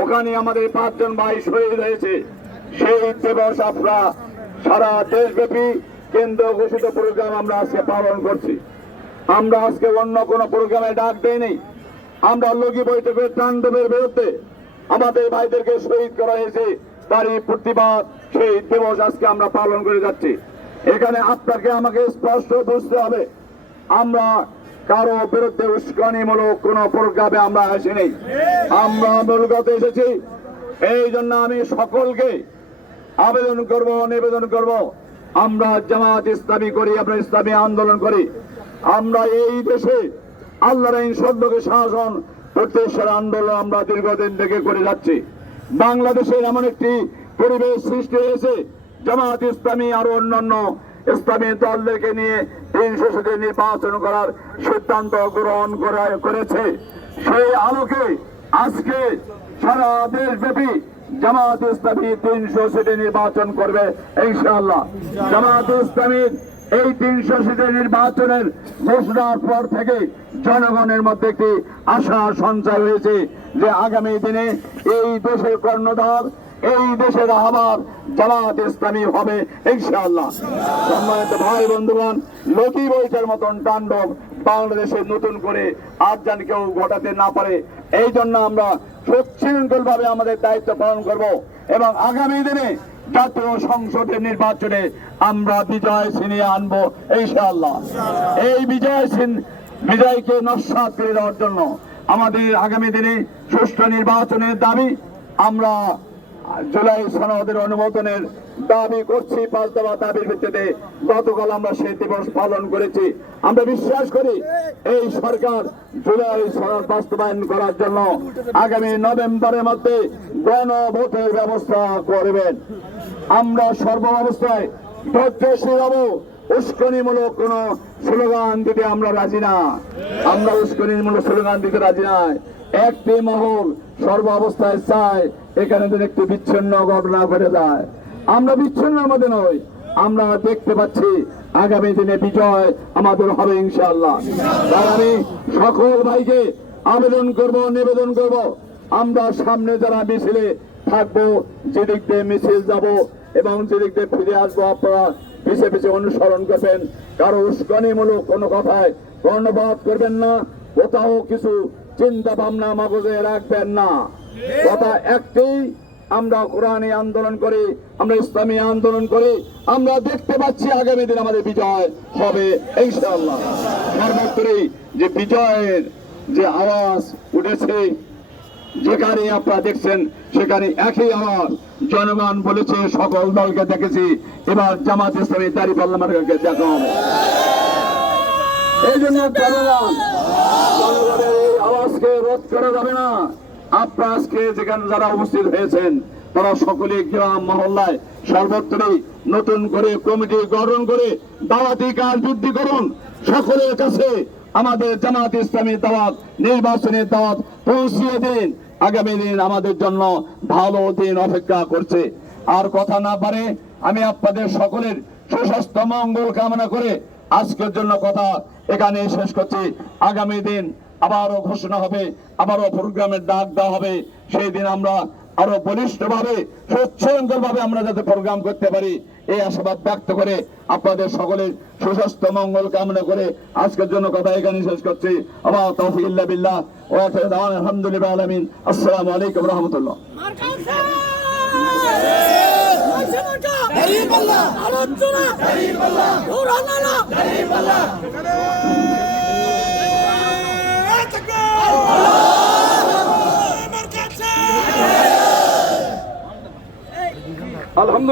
ওখানে আমাদের পাঁচজন ভাই শহীদ হয়েছে। সেই দিবস আমরা সারা দেশব্যাপী কেন্দ্র ঘোষিত প্রোগ্রাম আমরা আজকে পালন করছি। আমরা আজকে অন্য কোনো প্রোগ্রামে ডাক দেইনি। আমরা লগি বৈঠকের তাণ্ডবের বিরুদ্ধে আমাদের ভাইদেরকে শহীদ করা হয়েছে। তারই প্রতিবাদ সেই দিবস আজকে আমরা পালন করে যাচ্ছি। এখানে আপনাকে আমাকে স্পষ্ট বুঝতে হবে। আমরা কারও বিরুদ্ধে উস্কানিমূলক কোন প্রোগ্রামে আমরা আসিনি। আমরা মূলগত এসেছি। এই জন্য আমি সকলকে আবেদন করব, নিবেদন করব। আমরা জামাত ইসলামী করি, আমরা ইসলামী আন্দোলন করি। আমরা এই দেশে আল্লাহর আইন সত্যকে শাসন প্রত্যেকের আন্দোলন আমরা দীর্ঘদিন থেকে করে যাচ্ছি। বাংলাদেশের এমন একটি পরিবেশ সৃষ্টি হয়েছে, জামাত ইসলামী আর অন্যান্য ইসলামী দলদেরকে নিয়ে তিনশো সিটে নির্বাচন করার সিদ্ধান্ত গ্রহণ করেছে। সেই আলোকে আজকে সারা দেশব্যাপী জামাত ইসলামী তিনশো সিটে নির্বাচন করবে, ইনশাআল্লাহ। জামাত ইসলামীর এই তিনশো সিটের নির্বাচনের ঘোষণার পর থেকে জনগণের মধ্যে একটি আশা সঞ্চয় হয়েছে যে আগামী দিনে এই দেশের কর্ণধার এই দেশের আবার জামাত ইসলামী হবে, ইনশাআল্লাহ। সম্মানিত ভাই বন্ধুগণ লতি বইটার মতন তাণ্ডব বাংলাদেশে নতুন করে আর যেন কেউ ঘটাতে না পারে। এই জন্য আমরা সুশৃঙ্খল ভাবে আমাদের দায়িত্ব পালন করব এবং আগামী দিনে জাতীয় সংসদের নির্বাচনে আমরা বিজয় ছিনিয়ে আনব, ইনশাআল্লাহ। এই বিজয় বিজয়কে নস্বাত করে দেওয়ার জন্য আমাদের আগামী দিনে সুষ্ঠু নির্বাচনের দাবি আমরা জুলাই সনদের অনুমোদনের দাবি করছি, পাঁচ দফা দাবির ভিত্তিতে গতকাল আমরা সেই দিবস পালন করেছি। আমরা বিশ্বাস করি, এই সরকার জুলাই সনদ বাস্তবায়ন করার জন্য আগামী নভেম্বরের মধ্যে গণভোটের ব্যবস্থা করবেন। আমরা সর্বাবস্থায় ধৈর্যশীল হব, উস্কনিমূলক কোন স্লোগান দিতে আমরা রাজি না। আমরা উস্কনিমূলক স্লোগান দিতে রাজি নাই। একটি মহল সর্ব অবস্থায় চায়, এখানে যেন একটি বিচ্ছিন্ন ঘটনা ঘটে যায়। আমরা বিচ্ছিন্নের মধ্যে নই, আমরা দেখতে পাচ্ছি আগামী দিনে বিজয় আমাদের হবে ইনশাআল্লাহ। তাই আমি সকল ভাইকে আবেদন করব, নিবেদন করব, আমরা সামনে যারা মিছিলে থাকব, যেদিক দিয়ে মিছিল যাব এবং যেদিক দিয়ে ফিরে আসব, আপনারা পিছে পিছে অনুসরণ করবেন, কারও উস্কানিমূলক কোনো কথায় কর্ণপাত করবেন না, কোথাও কিছু চিন্তা ভাবনা মগজে রাখবেন না। কথা একটি আমরা কোরআনী আন্দোলন করি, আমরা ইসলামী আন্দোলন করি, আমরা দেখতে পাচ্ছি আগামী দিন আমাদের বিজয় হবে যে বিজয়ের যে আওয়াজ উঠেছে, যেখানে আপনারা দেখছেন, সেখানে একই আওয়াজ জনগণ বলেছে, সকল দলকে দেখেছি, এবার জামাত ইসলামী দাঁড়ি পাল্লামারকে দেখা। হবে এই জন্য জনগণ জনগণের আওয়াজকে রোধ করা যাবে না। আপনারা আজকে যেখানে যারা উপস্থিত হয়েছেন, তারা সকলে গ্রাম, মহল্লায় সর্বত্রই নতুন করে কমিটি গঠন করে দাওয়াতি কাজ বৃদ্ধি করুন। সকলের কাছে আমাদের জামাত ইসলামী দাওয়াত নির্বাচনের দাওয়াত পৌঁছিয়ে দিন। আগামী দিন আমাদের জন্য ভালো দিন অপেক্ষা করছে। আর কথা না পারে আমি আপনাদের সকলের সুস্বাস্থ্য, মঙ্গল কামনা করে আজকের জন্য কথা এখানে শেষ করছি। আগামী দিন আবারও ঘোষণা হবে আবারও প্রোগ্রামের ডাক দেওয়া হবে সেই দিন আমরা আরও বলিষ্ঠ ভাবে আমরা যাতে প্রোগ্রাম করতে পারি এই আশাবাদ ব্যক্ত করে আপনাদের সকলের সুস্বাস্থ্য মঙ্গল কামনা করে আজকের জন্য কথা এখানে শেষ করছি আবার তৌফিক ইল্লা বিল্লাহ দাওয়ানা আলহামদুলিল্লাহ আলামিন আসসালামু আলাইকুম রাহমাতুল্লাহ আলোচনা পুরানা আলহামদুলিল্লাহ